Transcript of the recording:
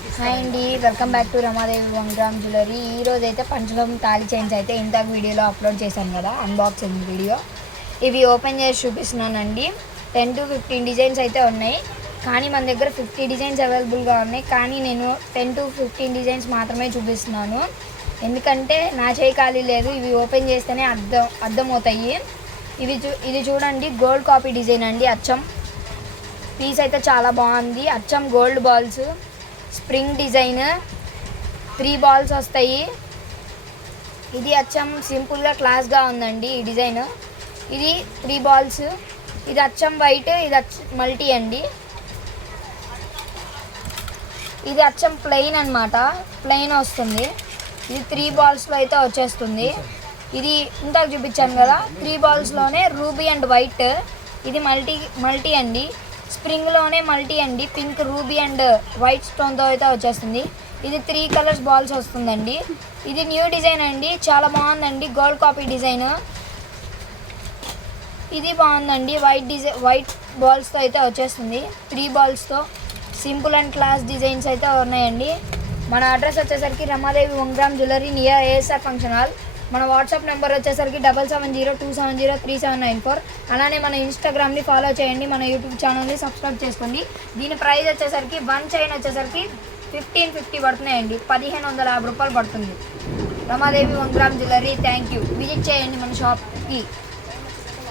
Hi అండి, welcome back to Ramadevi 1 gram jewellery. ఈరోజు అయితే పంచలోహం తాళి చైన్స్ అయితే ఇంతకు వీడియోలో అప్లోడ్ చేశాను కదా, అన్బాక్సింగ్ వీడియో. ఇవి ఓపెన్ చేసి చూపిస్తున్నానండి. 10 to 15 డిజైన్స్ అయితే ఉన్నాయి, కానీ మన దగ్గర 50 డిజైన్స్ అవైలబుల్గా ఉన్నాయి. కానీ నేను 10 to 15 డిజైన్స్ మాత్రమే చూపిస్తున్నాను, ఎందుకంటే నా చేయి ఖాళీ లేదు. ఇవి ఓపెన్ చేస్తేనే అర్థమవుతాయి. ఇది చూడండి, గోల్డ్ కాపీ డిజైన్ అండి. అచ్చం పీస్ అయితే చాలా బాగుంది. అచ్చం gold balls, spring design, 3 balls వస్తాయి. ఇది అచ్చం సింపుల్గా క్లాస్గా ఉందండి ఈ డిజైన్. ఇది 3 బాల్స్, ఇది అచ్చం వైట్, ఇది మల్టీ అండి. ఇది అచ్చం ప్లెయిన్ అనమాట, ప్లెయిన్ వస్తుంది. ఇది 3 బాల్స్లో అయితే వచ్చేస్తుంది. ఇది ఇందాక చూపించాను కదా, 3 బాల్స్లోనే రూబీ అండ్ వైట్. ఇది మల్టీ అండి, స్ప్రింగ్లోనే మల్టీ అండి. పింక్, రూబీ అండ్ వైట్ స్టోన్తో అయితే వచ్చేస్తుంది. ఇది 3 కలర్స్ బాల్స్ వస్తుందండి. ఇది న్యూ డిజైన్ అండి, చాలా బాగుందండి. గోల్డ్ కాపీ డిజైన్ ఇది బాగుందండి. వైట్ బాల్స్తో అయితే వచ్చేస్తుంది. 3 బాల్స్తో సింపుల్ అండ్ క్లాస్ డిజైన్స్ అయితే ఉన్నాయండి. మన అడ్రస్ వచ్చేసరికి Ramadevi 1 gram jewellery near ASR function hall. మన వాట్సాప్ నెంబర్ వచ్చేసరికి 7702703794. అలానే మన ఇన్స్టాగ్రామ్ని ఫాలో చేయండి, మన యూట్యూబ్ ఛానల్ని సబ్స్క్రైబ్ చేసుకోండి. దీని ప్రైస్ వచ్చేసరికి 1 చైన్ వచ్చేసరికి 1550 పడుతున్నాయండి, 1550 రూపాయలు పడుతుంది. Ramadevi 1 gram jewellery. Thank you. Visit చేయండి మన షాప్కి.